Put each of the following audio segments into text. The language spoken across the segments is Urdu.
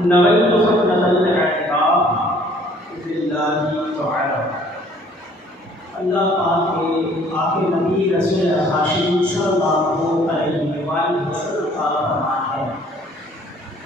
نویت سنة الاعتکاف للہ تعالی۔ اللہ پاک کے آخر نبی رسول ہاشمی صلی اللہ علیہ وآلہ وسلم کا فرمان ہے،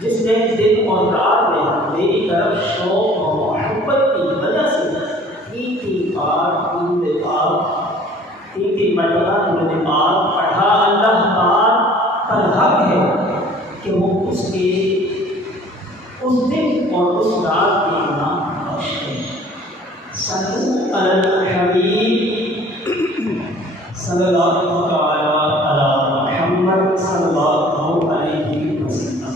جس نے دن اور رات میں میری طرف شوق و محبت کی وجہ سے تین مرتبہ درود پاک پڑھا، اللہ پاک پر حق ہے کہ وہ اس دن اور اس رات کے گناہ بخش دے۔ صلو علی الحبیب صلی اللہ تعالی علی محمد صلی اللہ علیہ وسلم۔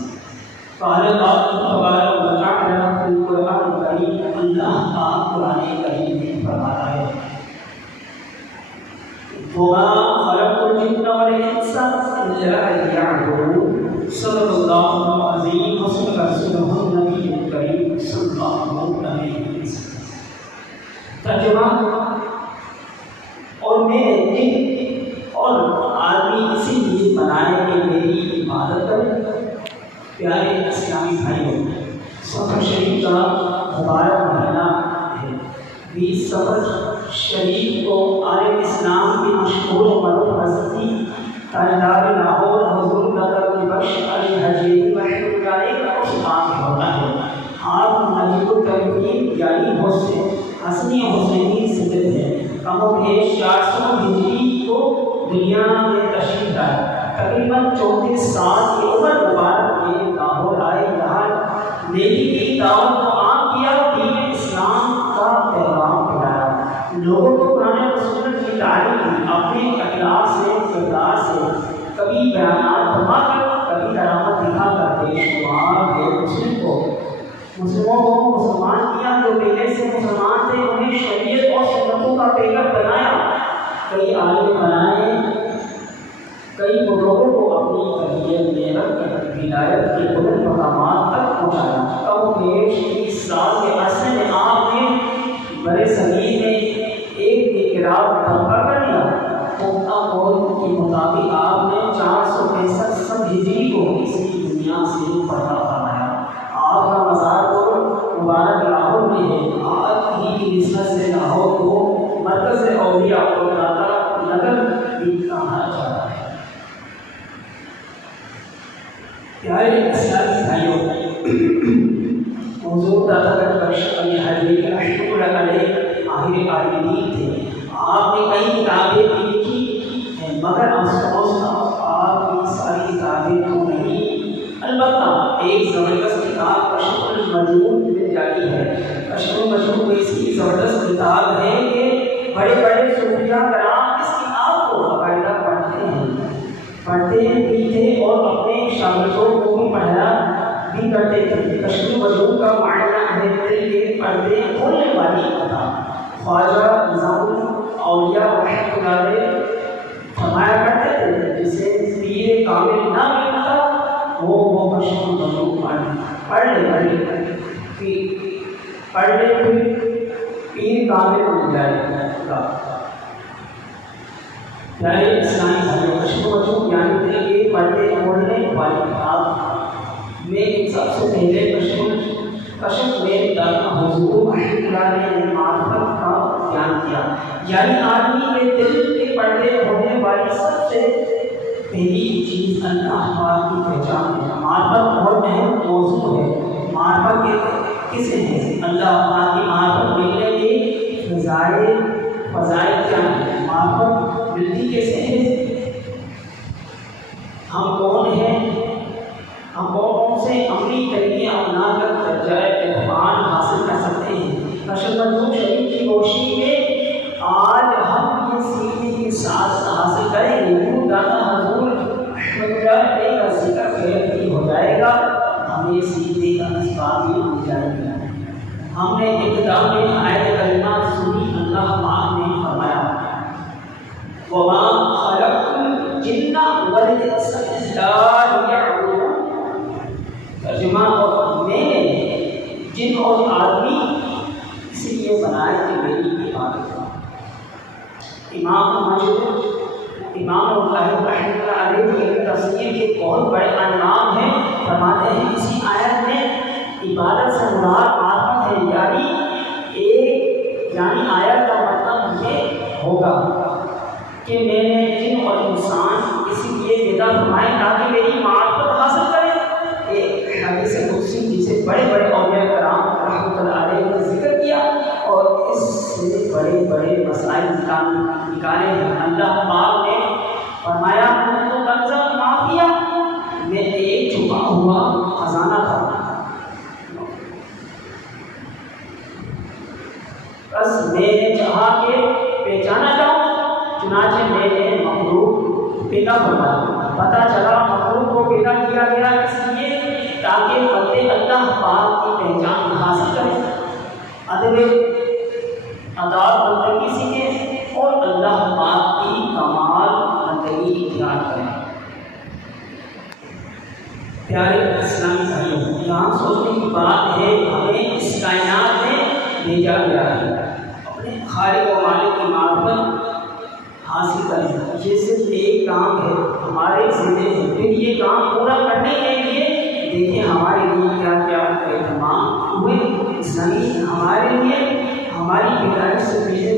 قال اللہ تبارک و تعالی فی القرآن الکریم، اللہ پاک قرآن کریم میں فرماتا ہے وَمَا خَلَقْتُ الْجِنَّ وَالْإِنسَ إِلَّا لِيَعْبُدُونِ۔ صلی اللہ عظیم وسلم رسولہ النبی کریم صلی اللہ علیہ وسلم۔ ترجمہ: اور میں جن اور آدمی اسی لیے بنائے کہ میری عبادت کریں۔ پیارے اسلامی بھائیوں، سفر شریف کا مبارک مہینہ ہے۔ 20 سفر شریف کو عالم اسلام کی مشہور و معروف ہستی تاجدار لاہور حضور نظر بخش علی حجیری رحمۃ اللہ علیہ کا عثمان ہوتا ہے۔ آپ مجید التوحید یعنی حسنی حسینی ذکر ہے۔ کم و بیش 400 ہجری کو دنیا میں تشریف لائے۔ تقریباً 34 سال کی عمر مبارک میں لاہور آئے، یہاں نیکی کی دعوت کو عام کیا، دین اسلام کا پیغام پھیلایا، لوگوں کو قرآن و سنت کی تعلیم دی، اپنے اخلاق سے کردار سے کبھی بیانات فرما کر کبھی کرامت دکھا کر بے شمار مسلموں کو مسلمان کیا۔ جو پہلے سے مسلمان تھے انہیں شریعت اور سنتوں کا پیغام بنایا، کئی عالم بنائے، کئی بزرگوں کو اپنی تربیت میں رکھ کر ولایت کے بلند مقامات تک پہنچایا۔ کم و بیش 30 سال کے عرصے میں آپ نے برے صغیر میں ایک انقلاب برپا کر لیا۔ پختہ قول کے مطابق آپ نے 465 ہجری کو اس کی دنیا سے پردہ فرمایا۔ آپ کا مزار مبارک لاہور میں ہے۔ آج ہی کی نسبت سے لاہور کو مرکز اولیاء اور داتا نگر بھی کہا جاتا ہے۔ پیارے اسلامی بھائیوں، حضور داتا بخش علی حجیری رحمۃ اللہ علیہ آخر عابدین تھے۔ آپ نے کئی کتابیں بھی لکھی ہیں، مگر افسوس آپ کی ساری کتابیں تو نہیں، البتہ ایک زبردست کتاب کشف المجنون میں جاری ہے۔ کشف المجنون ایسی زبردست کتاب ہے کہ بڑے بڑے صوفیاء کرام اس کتاب کو باقاعدہ پڑھتے بھی تھے اور اپنے شاگردوں کو بھی پڑھایا بھی کرتے تھے۔ کشف المجنون کا معنی ہے دل کے پردے کھولنے والی کتاب۔ خواجہ نظام الاولیاء رحمۃ اللہ علیہ فرمایا کرتے تھے جسے پیر کامل نہ ملتا وہ کشف المجنون پڑھ لے پیر کامل مل جائے گا۔ پیارے اسلامی بھائیوں، کشف المجنون یعنی دل کے پردے کھولنے والی کتاب میں سب سے پہلے کشف میں داتا حضور رحمۃ اللہ نے معرفت کا بیان کیا، یعنی آدمی کے دل کے پردے ہونے والی سب سے پہلی چیز اللہ پاک کی پہچان ہے۔ معرفت بہت اہم موضوع ہے۔ معرفت کسے ہے؟ اللہ پاک کی معرفت ملنے کے فضائل کیا ہیں؟ معرفت ملتی کیسے ہے؟ ہم کون ہیں؟ ہم کون سے عملی طریقے اپنا کر درجہ عرفان حاصل کر سکتے ہیں؟ کشف المجنون شریف کی روشنی میں آج ہم یہ سیکھنے کی ساتھ حاصل کریں گے۔ داتا حضور رحمۃ اللہ علیہ کا ذکر خیر ہو جائے گا، ہمیں سیکھنے کا اسباب بھی مل جائے گا۔ ہم نے ابتدا میں آیت کریمہ سنی، اللہ پاک نے فرمایا وَمَا خَلَقْتُ الْجِنَّ وَالْإِنسَ إِلَّا لِيَعْبُدُونِ۔ ترجمہ: میں نے جن اور آدمی اس لیے بنائے کہ میری عبادت کریں۔ امام القاہر رحمۃ اللہ علیہ کی تفسیر کے بہت بڑے عنوان ہیں، فرماتے ہیں اسی آیت میں ذات معرفت ہے، یعنی آیت کا مطلب یہ ہوگا کہ میں نے جن اور انسان اس لیے پیدا فرمائے تاکہ میری معرفت حاصل کرے۔ ایک حدیث قدسی جسے بڑے بڑے اولیاء کرام رحمۃ اللہ علیہ نے ذکر کیا اور اس سے بڑے بڑے مسائل نکالے ہیں۔ اللہ پاک نے فرمایا تو کنزا معافیا، میں ایک چھپا ہوا خزانہ تھا، بس میں نے چاہا کہ پہچانا جاؤں، چنانچہ میں نے مخلوق پیدا فرمایا۔ پتہ چلا مخلوق کو پیدا کیا گیا اس لیے تاکہ بندے اللہ پاک کی پہچان حاصل کریں، ادب اطاعت بندگی سیکھیں اور اللہ پاک کی کمال بندگی اختیار کریں۔ پیارے اسلامی بھائیوں، یہاں سوچنے کی بات ہے، ہمیں اس کائنات میں بھیجا گیا ہے اپنے خالق و مالک کی معرفت حاصل کریں۔ یہ صرف ایک کام ہے ہمارے ذمے ہے، پھر یہ کام پورا کرنے کے لیے دیکھیں ہمارے لیے کیا کیا اہتمام ہوئے۔ زمین ہمارے لیے ہماری پیدائش سے پہلے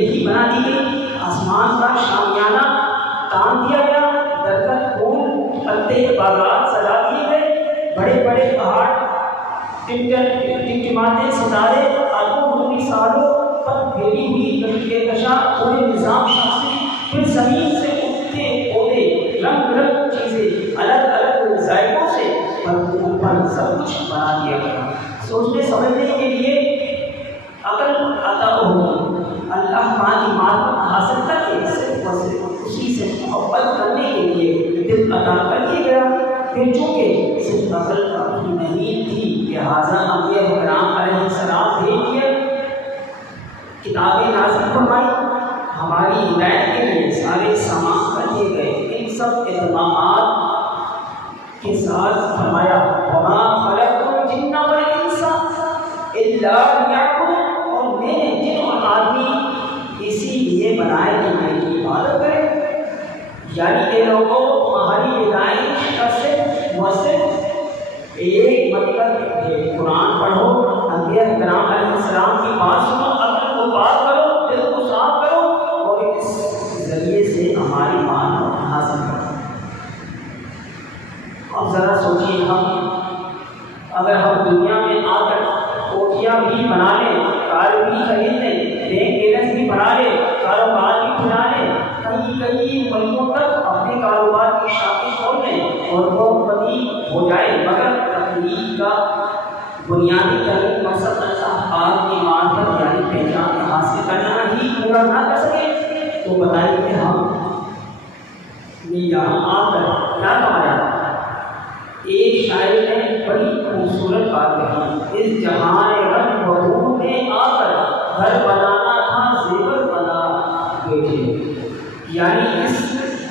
ہی بنا دی گئی، آسمان کا شامیانہ تان دیا گیا، درخت پھول پتے باغات سجا دیے گئے، بڑے بڑے پہاڑ ٹمٹماتے ستارے اربوں نوری سالوں پر پھیلی ہوئی کہکشاں پورے نظام شمسی، پھر زمین سے اٹھتے پودے رنگ برنگ چیزیں الگ الگ ذائقوں سے پر سب کچھ بنا دیا گیا۔ سوچنے سمجھنے کے لیے عقل عطا ہوگی، اللہ پاک کی معرفت حاصل کر کے صرف و صرف اسی سے محبت کرنے کے لیے دل عطا کر دیا گیا۔ پھر چونکہ صرف عقل کافی نہیں تھی، لہٰذا انبیاء کرام علیہ السلام بھیج دیے، کتابیں نازل فرمائی، ہماری ہدایت کے لیے سارے سامان کر دیے گئے۔ ان سب اہتمامات کے ساتھ فرمایا وما خلقت الجن والانس الا لیعبدون، اور میں نے جن اور آدمی اسی لیے بنائے کہ میری عبادت کریں، یعنی اے لوگوں تمہاری پیدائش کا صرف صرف ایک مطلب ہے، قرآن پڑھو، انبیاء کرام علیہ السلام کی بات سنو، عقل کو پاک کرو، دل کو صاف کرو اور اس ذریعے سے ہماری معرفت حاصل کرو۔ اب ذرا سوچیے، اگر ہم دنیا میں آ کر کوٹیاں بھی بنا لیں، کار بھی خرید لیں، بینک بیلنس بھی بنا لیں، کاروبار بھی کھلا لیں، کئی ملکوں تک اپنے کاروبار کی شاخیں کھول لیں اور وہ کبھی ہو جائے، مگر تخلیق کا بنیادی ترین مقصد اللہ پاک کی معرفت یعنی پہچان حاصل کرنا ہی پورا نہ کر سکے تو بتائیے کہ ہم نے یہاں آ کر کیا کمایا؟ ایک شاعر نے بڑی خوبصورت بات کہی، اس جہان رنگ و روح میں آ کر گھر بنانا تھا زیور بنا بیٹھے، یعنی اس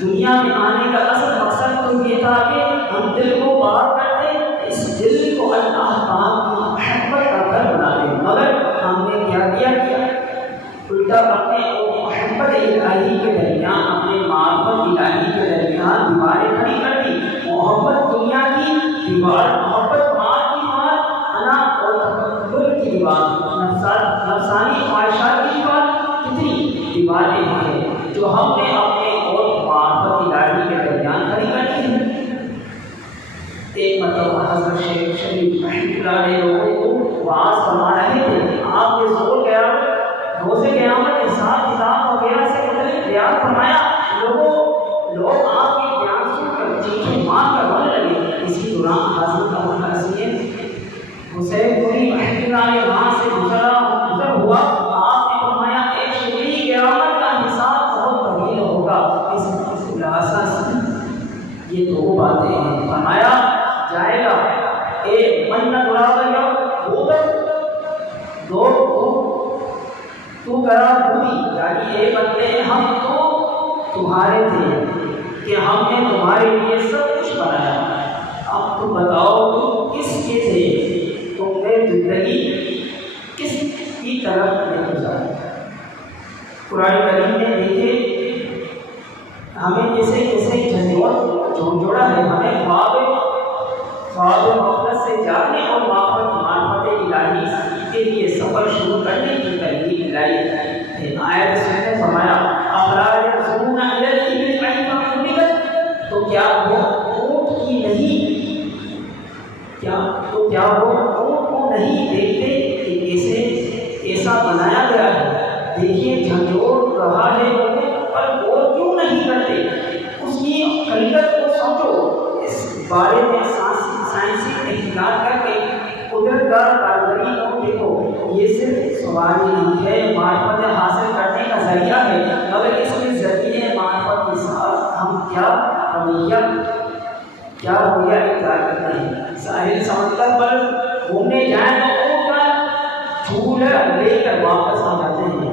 دنیا میں آنے کا اصل مقصد تو یہ تھا کہ ہم دل کو پاک کر دیں، اس دل کو اللہ پاک کی محبت کا گھر بنا دیں، مگر ہم نے کیا الٹا اپنے محبت الہی کے درمیان، اپنے معرفت الہی کے درمیان دیواریں کھڑی کر دی۔ محبت دنیا کی دیوار، محبت مال کی دیوار، انا اور تکبر کی دیوار، نفسانی خواہشات کی دیوار، کتنی دیواریں ہیں جو ہم نے اپنے اور معرفت الہی کے درمیان کھڑی کر دی ہیں۔ ایک مرتبہ حضرت شیخ شریف رحمۃ اللہ علیہ لوگوں کو وعظ فرما رہے تھے، آپ نے روز قیامت کے ساتھ کتاب وغیرہ سے متعلق بیان فرمایا، لوگ آپ کے بیان سن کر چیخیں مار کر رونے لگے۔ اسی دوران حضرت ابو الحسین حسین پوری رحمۃ اللہ علیہ وہاں سے گزر ہوا، آپ نے فرمایا ایک شبری قیامت کا حساب بہت طویل ہوگا، اس خلاصہ سے یہ دو باتیں ہیں۔ فرمایا جائے گا اے منت اڑا دو تو کرا بولی، یعنی اے بندے ہم تو تمہارے تھے کہ ہم نے تمہارے لیے سب کچھ بنایا، اب تم بتاؤ تم کس کے تھے، تم نے زندگی کس کی طرف لے گزاری۔ قرآن کریم نے دیکھے ہمیں جیسے جھنجھوڑا ہے، ہمیں خواب مغفرت سے سے جاگنے اور معرفت الہی کے لیے سفر شروع کرنے کی ترغیب لائی۔ آیت سے فرمایا افلا ينظرون الى الابل كيف خلقت، تو کیا وہ اونٹ کی نہیں کیا وہ اونٹ کو نہیں دیکھتے کہ کیسا بنایا گیا ہے؟ دیکھیے جھنجھوڑ رہا ہے پر غور کیوں نہیں کرتے؟ اس کی خلقت کو سمجھو، اس بارے میں سائنسی تحقیقات کر کے قدرت کا کارگری کو دیکھو۔ یہ صرف سواری نہیں ہے، معرفت حاصل کرنے کا ذریعہ ہے، مگر اس کے ذریعے معرفت کے ساتھ ہم کیا رویہ اختیار کرتے ہیں۔ ساحل سمندر پر گھومنے جائیں تو اونٹ کا جھولا لے کر واپس آ جاتے ہیں۔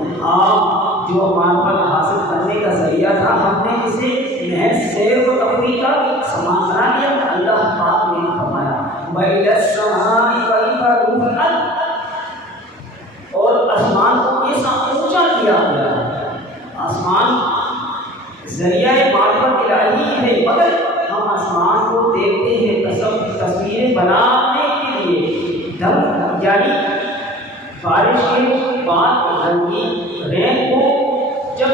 جو معرفت حاصل کرنے کا ذریعہ تھا، ہم نے اسے محض سیر و تفریح کا سامان بنا لیا۔ اللہ پاک نے فرمایا وَإِلَى السَّمَاءِ كَيْفَ رُفِعَتْ، اور آسمان کو کیسا اونچا کیا گیا ہے۔ آسمان ذریعہ معرفت الہی ہے، مگر ہم آسمان کو دیکھتے ہیں تصویریں بنانے کے لیے۔ دم یعنی بارش کے بعد رنگین رین کو جب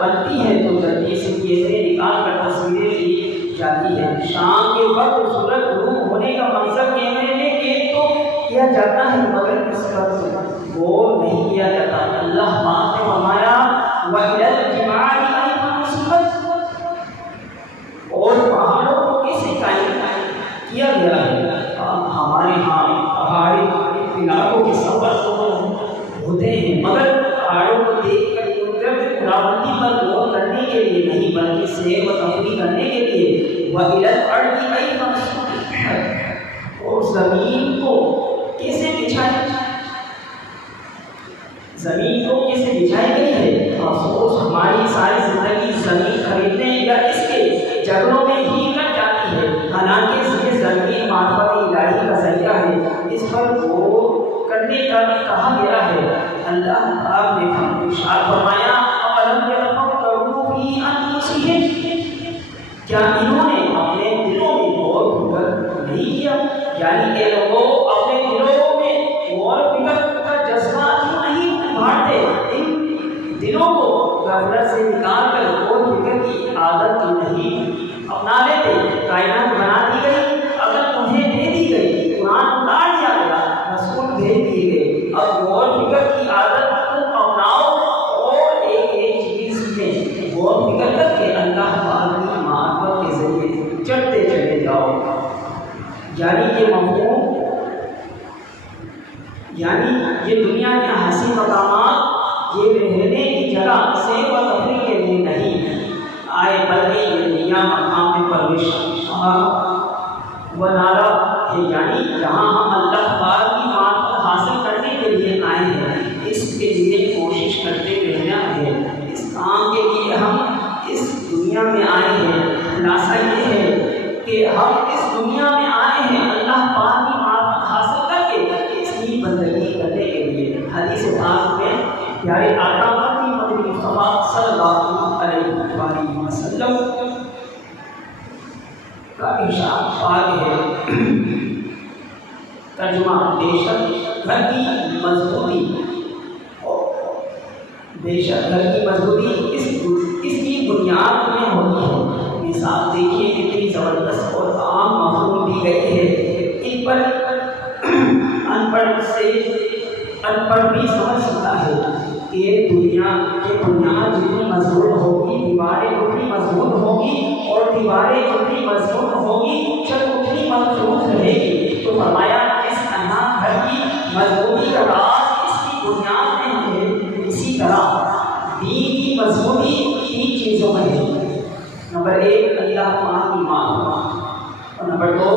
بنتی ہے تو جلدی سے کیسے نکال کر تصویریں لی جاتی ہے۔ شام کے وقت سورج غروب ہونے کا منظر کیمرے میں قید تو کیا جاتا ہے، مگر اس پر غور نہیں کیا جاتا۔ اللہ پاک نے فرمایا وَإِلَى الْجِبَالِ كَيْفَ نُصِبَتْ، اور پہاڑوں کو کیسے قائم کیا گیا ہے۔ ہمارے ہاں پہاڑی علاقوں کے سفر تو ہوتے ہیں، مگر پہاڑوں کو دیکھ کر قدرت خداوندی پر غور کرنے کے لیے نہیں، بلکہ سیر و تفریح کرنے کے لیے۔ وَإِلَى الْأَرْضِ كَيْفَ سُطِحَتْ، اور زمین کو کیسے بچھائی گئی ہے۔ افسوس ہماری ساری زندگی زمین خریدنے یا اس کے جگڑوں میں ہی کٹ جاتی ہے، حالانکہ یہ زمین معرفت الہی کا ذریعہ ہے، اس پر غور کرنے کا کہا گیا ہے۔ اللہ پاک نے ارشاد فرمایا اَوَلَمْ يَتَفَكَّرُوا فِي أَنفُسِهِمْ، کیا انہوں نے اپنے دلوں میں غور و فکر نہیں کیا؟ یعنی کہ لوگوں اپنے دلوں میں غور و فکر کا جذبہ کیوں نہیں ابھارتے؟ ان دلوں کو غفلت سے نکال کر غور و فکر کی عادت کیوں نہیں اپنا لیتے؟ کائنات بنا دی گئی، اگر انہیں دے دی گئی، قرآن اتار دیا گیا، رسول بھیج دیے گئے، اب غور و فکر کی عادت کو اپناؤ اور ایک چیز میں غور و فکر کر کے اللہ پاک کی معرفت کے ذریعے چڑھتے چلے جاؤ۔ یعنی یہ مفہوم، یعنی یہ دنیا کے حسین مقامات یہ رہنے کی جگہ سیر و تفریح کے لیے نہیں آئے، بلکہ یہ دنیا مقام میں پرورش و نالا ہے، یعنی جہاں ہم اللہ پاک کی معرفت حاصل کرنے کے لیے آئے ہیں، اس کے لیے کوشش کرتے رہنا ہے۔ اس کام کے لیے ہم اس دنیا میں آئے ہیں۔ خلاصہ یہ ہے کہ ہم اس دنیا میں آئے ہیں اللہ پاک کی معرفت حاصل کر کے اس کی بندگی کرنے کے لیے۔ حدیث پاک میں پیارے آقا مدنی مصطفیٰ صلی اللہ علیہ وسلم کا ارشاد پاک ہے، ترجمہ بے شک گھر کی مضبوطی اس کی بنیاد میں ہوتی ہے۔ مثال دیکھیے کتنی زبردست اور عام مفہوم دی گئی ہے، ان پر ان پڑھ بھی سمجھ سکتا ہے کہ دنیا کی بنیاد جتنی مضبوط ہوگی، دیواریں اتنی مضبوط ہوگی، اور دیواریں اتنی مضبوط ہوگی چھت اتنی مضبوط رہے گی۔ تو فرمایا اس طرح گھر کی مضبوطی کا راز اس کی بنیاد میں ہے۔ اسی طرح دین کی مضبوطی تین چیزوں میں ہے۔ نمبر 1 اللہ پاک کی معرفت، اور نمبر 2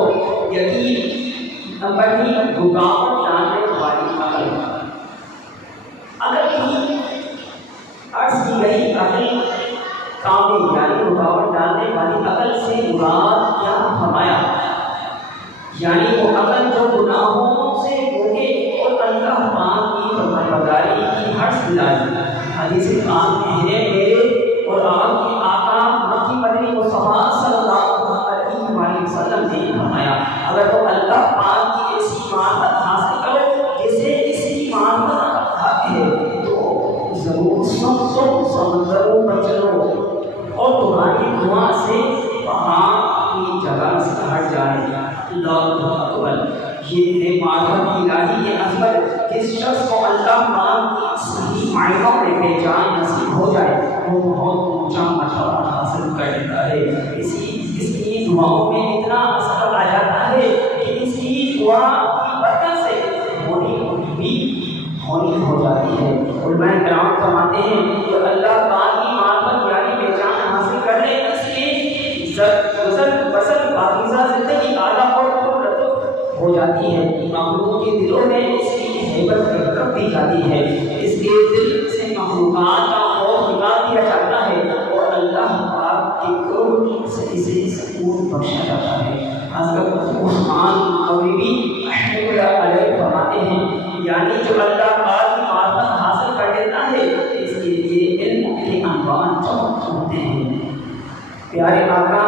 یقین، نمبر 3 رکاوٹ ڈالنے والی عقل۔ اگر کی عرض کی گئی عقل کامل، یعنی رکاوٹ ڈالنے والی عقل سے مراد کیا فرمایا؟ یعنی وہ عقل جو گناہوں سے روکے اور اللہ پاک کی فرمانبرداری کی حرص دلائے۔ حدیث پاک میں ہے میرے اور آپ کے آقا مکی مدنی مصطفیٰ صلی اللہ علیہ وسلم نے فرمایا اگر وہ اللہ پاک کی اس اللہ اکبر۔ یہ ہے معرفت الہی، یہ عظمت جس شخص کو اللہ پاک کی صحیح معنوں میں پہچان نصیب ہو جائے وہ بہت اونچا مرتبہ حاصل کر لیتا ہے۔ اس کی دعاؤں میں اتنا اثر آ جاتا ہے کہ اس کی دعا کی برکت سے ہونی ہو جاتی ہے۔ علماء کرام فرماتے ہیں کہ اللہ پاک کی معرفت یعنی پہچان حاصل کر لے، اس کی بسر پاکیزہ زندگی اعلیٰ اور پرلطف ہو جاتی ہے۔ مخلوق کے دلوں میں اس کی ہیبت برکت دی جاتی ہے، اس کے دل سے مخلوقات کا خوف نکال دیا جاتا ہے اور اللہ پاک کے قرب سے اسے سکون بخشا جاتا ہے۔ حضرت عثمان غنوی رحمۃ اللہ علیہ فرماتے ہیں یعنی جو اللہ پاک کی معرفت حاصل کر لیتا ہے اس کے لیے علم کے انوار چمک ہوتے ہیں۔ پیارے آقا،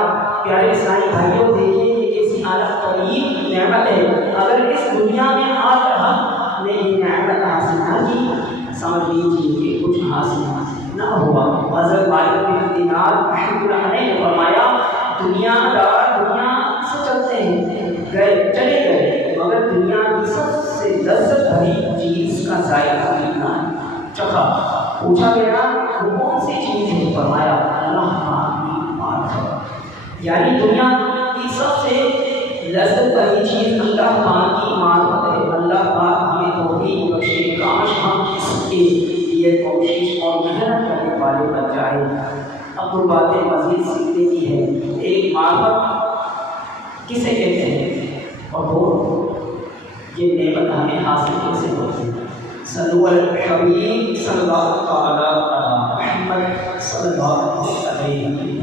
پیارے اسلامی بھائیوں، دیکھیے یہ کیسی اعلیٰ ترین نعمت ہے۔ اگر اس دنیا میں آ کر ہم نے یہ نعمت حاصل نہ کی، سمجھ لیجیے کہ کچھ حاصل نہ ہوا۔ حضرت مالک بن دینار رحمۃ اللہ علیہ نے فرمایا دنیا دار دنیا سے چلتے ہیں، چلے گئے، مگر دنیا کی سب سے لذت بھری چیز کا ذائقہ ملنا چکھا۔ پوچھا گیا وہ کون سی چیز ہے؟ فرمایا اللہ کی معرفت، یعنی دنیا کی سب سے لذت بھری چیز اللہ پاک کی معرفت ہے۔ اللہ پاک ہمیں توفیق بخشے، کاش ہم اس کے لیے کوشش اور محنت کرنے والے بن جائیں۔ اب وہ باتیں مزید سیکھنے کی ہے۔ ایک معرفت کسے کہتے ہیں اور وہ یہ نعمت ہمیں حاصل کیسے ہوتی ہے؟ صلو علی الحبیب صلی اللہ علیہ محمد صلی اللہ علیہ